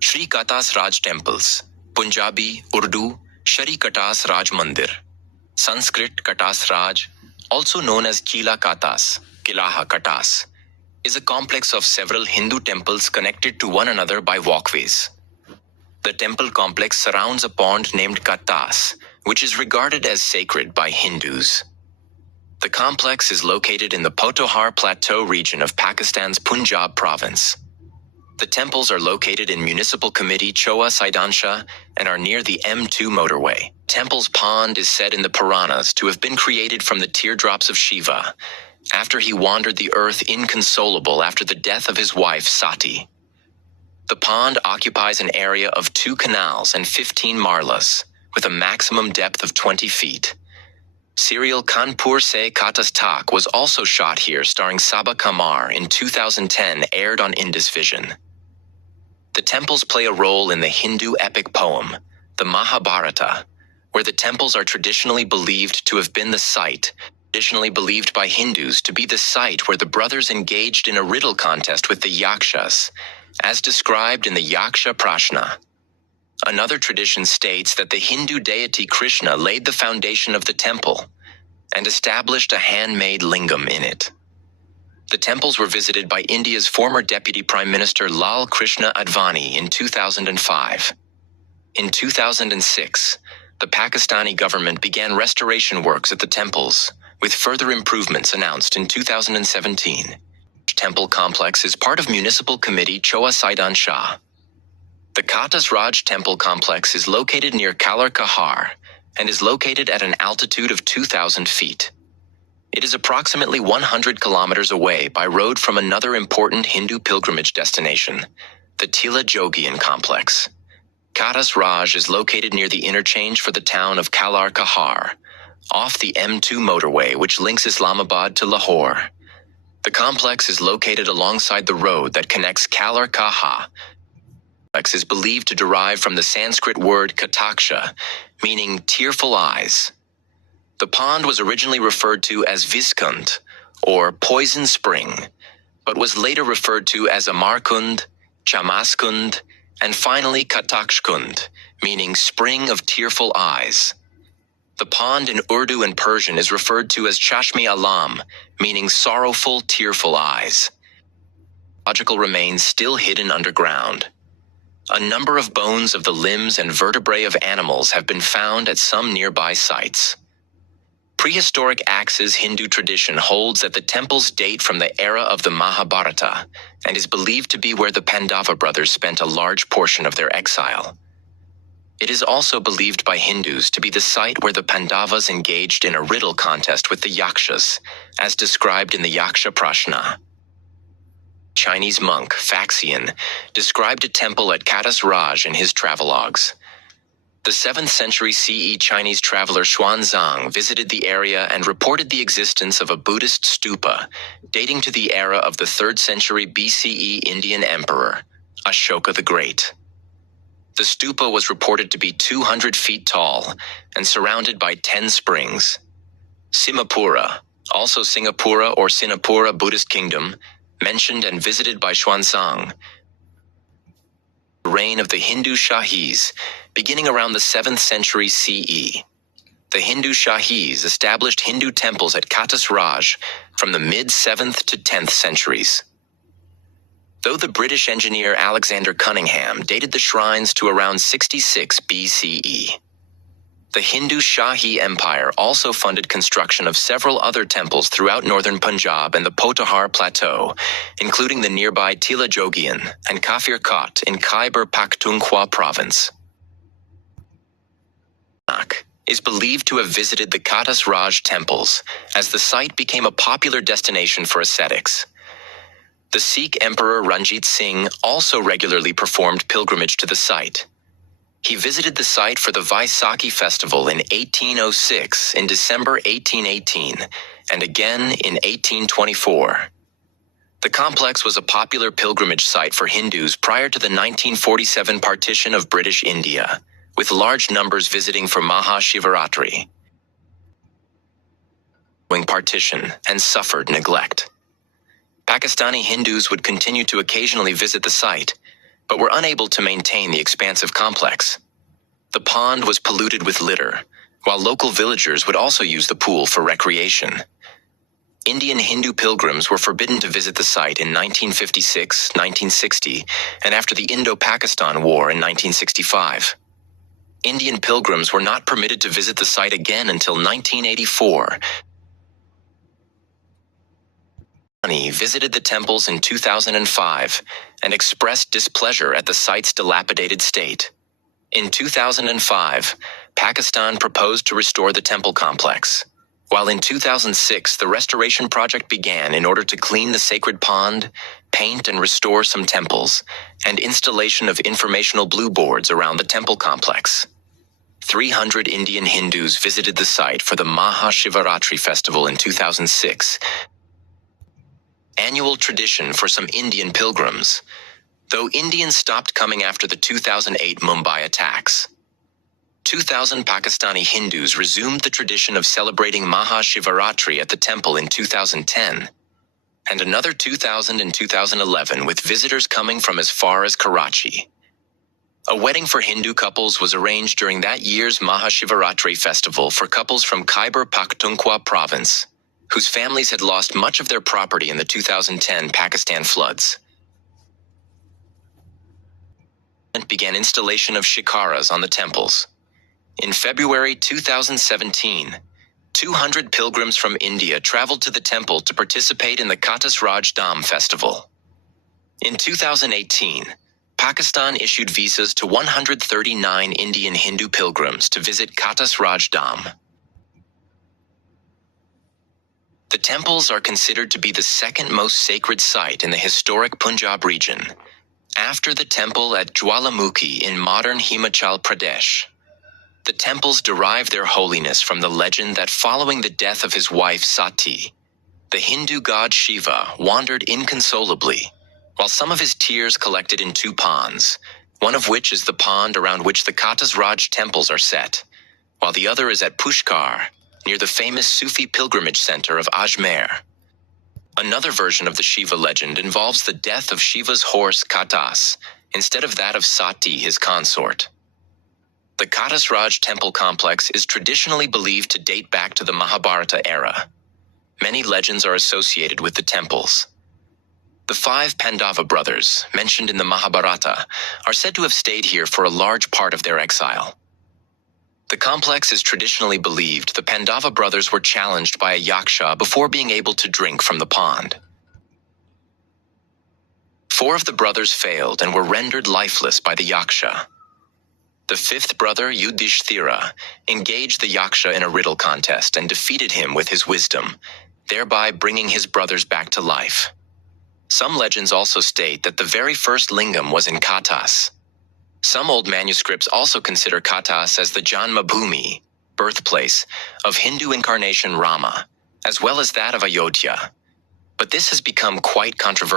Shri Katas Raj Temples, Punjabi, Urdu, Shri Katas Raj Mandir, Sanskrit Katas Raj, also known as Kila Katas, Kilaha Katas, is a complex of several Hindu temples connected to one another by walkways. The temple complex surrounds a pond named Katas, which is regarded as sacred by Hindus. The complex is located in the Pothohar Plateau region of Pakistan's Punjab province. The temples are located in Municipal Committee Choa Saidansha and are near the M2 motorway. Temple's pond is said in the Puranas to have been created from the teardrops of Shiva, after he wandered the earth inconsolable after the death of his wife Sati. The pond occupies an area of 2 canals and 15 marlas, with a maximum depth of 20 feet. Serial Kanpur Se Katas Tak was also shot here, starring Saba Kamar in 2010, aired on Indus Vision. The temples play a role in the Hindu epic poem, the Mahabharata, where the temples are traditionally believed to have been the site, traditionally believed by Hindus to be the site where the brothers engaged in a riddle contest with the Yakshas, as described in the Yaksha Prashna. Another tradition states that the Hindu deity Krishna laid the foundation of the temple and established a handmade lingam in it. The temples were visited by India's former Deputy Prime Minister Lal Krishna Advani in 2005. In 2006, the Pakistani government began restoration works at the temples, with further improvements announced in 2017. Temple complex is part of Municipal Committee Choa Saidansha. The Katas Raj Temple complex is located near Kalar Kahar and is located at an altitude of 2,000 feet. It is approximately 100 kilometers away by road from another important Hindu pilgrimage destination, the Tila Jogian complex. Katas Raj is located near the interchange for the town of Kalar Kahar, off the M2 motorway which links Islamabad to Lahore. The complex is located alongside the road that connects Kalar Kaha. The complex is believed to derive from the Sanskrit word kataksha, meaning tearful eyes. The pond was originally referred to as Viskund, or poison spring, but was later referred to as Amarkund, Chamaskund, and finally Katakshkund, meaning spring of tearful eyes. The pond in Urdu and Persian is referred to as Chashmi Alam, meaning sorrowful, tearful eyes. Archaeological remains still hidden underground. A number of bones of the limbs and vertebrae of animals have been found at some nearby sites. Prehistoric Axis Hindu tradition holds that the temples date from the era of the Mahabharata and is believed to be where the Pandava brothers spent a large portion of their exile. It is also believed by Hindus to be the site where the Pandavas engaged in a riddle contest with the Yakshas, as described in the Yaksha Prashna. Chinese monk Faxian described a temple at Katas Raj in his travelogues. The 7th century CE Chinese traveler Xuanzang visited the area and reported the existence of a Buddhist stupa dating to the era of the 3rd century BCE Indian emperor, Ashoka the Great. The stupa was reported to be 200 feet tall and surrounded by 10 springs. Simapura, also Singapura or Sinapura Buddhist Kingdom, mentioned and visited by Xuanzang. The reign of the Hindu Shahis, beginning around the 7th century CE. The Hindu Shahis established Hindu temples at Katas Raj from the mid-7th to 10th centuries. Though the British engineer Alexander Cunningham dated the shrines to around 66 BCE. The Hindu Shahi Empire also funded construction of several other temples throughout northern Punjab and the Pothohar Plateau, including the nearby Tila Jogian and Kafir Kot in Khyber Pakhtunkhwa province. Is believed to have visited the Katas Raj temples, as the site became a popular destination for ascetics. The Sikh Emperor Ranjit Singh also regularly performed pilgrimage to the site. He visited the site for the Vaisakhi festival in 1806, in December 1818, and again in 1824. The complex was a popular pilgrimage site for Hindus prior to the 1947 partition of British India, with large numbers visiting for Maha Shivaratri. Partition and suffered neglect. Pakistani Hindus would continue to occasionally visit the site, but were unable to maintain the expansive complex. The pond was polluted with litter, while local villagers would also use the pool for recreation. Indian Hindu pilgrims were forbidden to visit the site in 1956, 1960, and after the Indo-Pakistan War in 1965. Indian pilgrims were not permitted to visit the site again until 1984. Visited the temples in 2005 and expressed displeasure at the site's dilapidated state. In 2005, Pakistan proposed to restore the temple complex, while in 2006 the restoration project began in order to clean the sacred pond, paint and restore some temples, and installation of informational blue boards around the temple complex. 300 Indian Hindus visited the site for the Maha Shivaratri festival in 2006, annual tradition for some Indian pilgrims, though Indians stopped coming after the 2008 Mumbai attacks. 2,000 Pakistani Hindus resumed the tradition of celebrating Maha Shivaratri at the temple in 2010, and another 2,000 in 2011 with visitors coming from as far as Karachi. A wedding for Hindu couples was arranged during that year's Maha Shivaratri festival for couples from Khyber Pakhtunkhwa province, whose families had lost much of their property in the 2010 Pakistan floods. Began installation of shikaras on the temples. In February 2017, 200 pilgrims from India traveled to the temple to participate in the Katas Raj Mandar festival. In 2018, Pakistan issued visas to 139 Indian Hindu pilgrims to visit Katas Raj Mandar. The temples are considered to be the second most sacred site in the historic Punjab region, after the temple at Jwalamukhi in modern Himachal Pradesh. The temples derive their holiness from the legend that following the death of his wife Sati, the Hindu god Shiva wandered inconsolably, while some of his tears collected in two ponds, one of which is the pond around which the Katas Raj temples are set, while the other is at Pushkar, near the famous Sufi pilgrimage center of Ajmer. Another version of the Shiva legend involves the death of Shiva's horse Katas, instead of that of Sati, his consort. The Katas Raj temple complex is traditionally believed to date back to the Mahabharata era. Many legends are associated with the temples. The 5 Pandava brothers, mentioned in the Mahabharata, are said to have stayed here for a large part of their exile. The complex is traditionally believed the Pandava brothers were challenged by a yaksha before being able to drink from the pond. 4 of the brothers failed and were rendered lifeless by the yaksha. The 5th brother, Yudhishthira, engaged the yaksha in a riddle contest and defeated him with his wisdom, thereby bringing his brothers back to life. Some legends also state that the very first lingam was in Katas. Some old manuscripts also consider Katas as the Janmabhoomi, birthplace, of Hindu incarnation Rama, as well as that of Ayodhya. But this has become quite controversial.